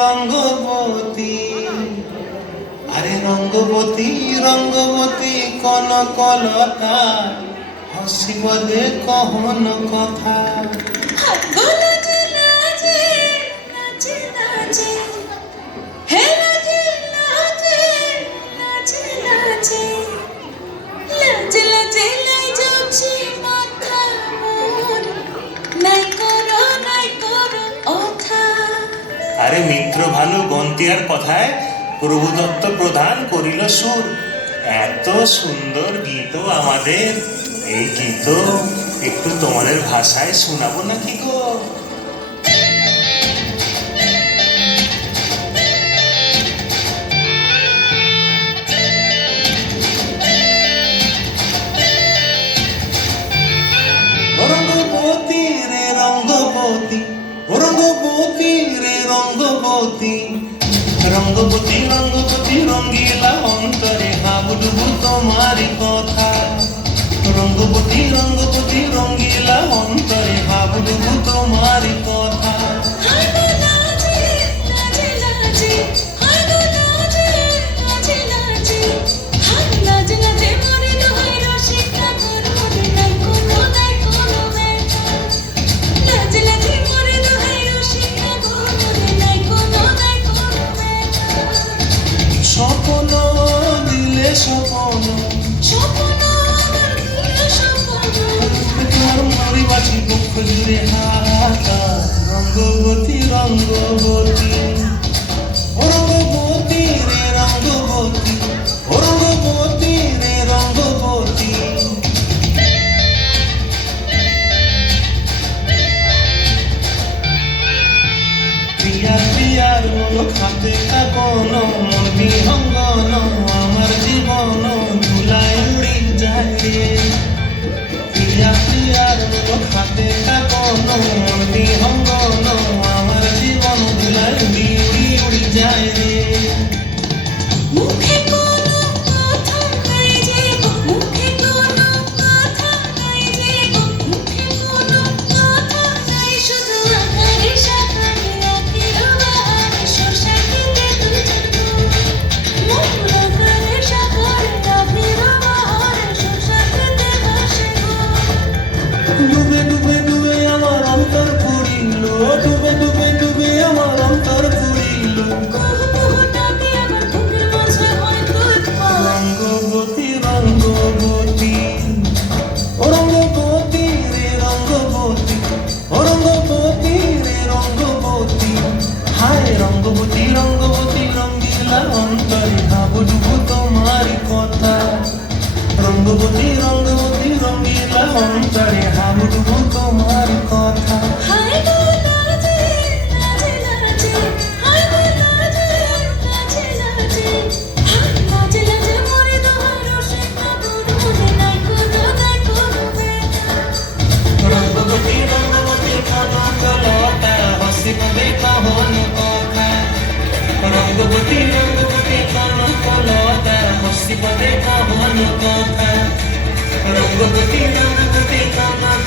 রঙ্গবতী, আরে রঙ্গবতী রঙ্গবতী কনকলতা, হসিব দে কহন কথা। আরে মিত্র ভানু গন্তিয়ার কথায় প্রভুদত্ত প্রধান করিল সুর। এত সুন্দর গীত আমাদের, এই গীত একটু তোমাদের ভাষায় শোনাবো নাকি গো? রঙ্গবতী রে রঙ্গবতী, রঙ্গবতী রে রঙ্গবতী, রঙ্গবতী রঙ্গবতী রঙ্গিলা অন্তরে ভাবুডুবু তোমারি কথা। রঙ্গবতী রঙ্গবতী রঙ্গিলা অন্তরে ভাবুডুবু তোমারি কথা। স্বপ্ন দিলে স্বপ্ন, তোমার মরিবাছি বক্ষ জুড়ে হাহাকার। রঙ্গবতী রঙ্গবতী, ও রঙ্গবতী রে রঙ্গবতী, ও রঙ্গবতী রে রঙ্গবতী। প্রিয়া প্রিয়ার মন খাতে কাকন, মন বিহঙ্গন আমার জীবন ধুলায় উড়ি যায় রে। প্রিয়া প্রিয়ার মন খাতে কাকন, মন বিহঙ্গন আমার জীবন ধুলায় উড়ি উড়ি উড়ি যায় রে। ডুবে ডুবে ডুবে আমার অন্তর পুরিল, ডুবে ডুবে ডুবে আমার অন্তর পুরিল। রঙ্গবতী রঙ্গবতী, ও রঙ্গবতী রে রঙ্গবতী, ও রঙ্গবতী রে রঙ্গবতী। হায় রঙ্গবতী রঙ্গবতী রঙ্গিলা অন্তরে ভাবুডুবু তোমারি কথা। রঙ্গবতী রঙ্গবতী রঙ্গিলা অন্তরে ভাবুডুবু তোমার কথা। রঙ্গবতী রঙ্গবতী কনকলতা, হসিব দে কহন কথা। রঙ্গবতী রঙ্গবতী কনকলতা, হসিব দে কহন কথা। রঙ্গবতী রঙ্গবতী কনকলতা।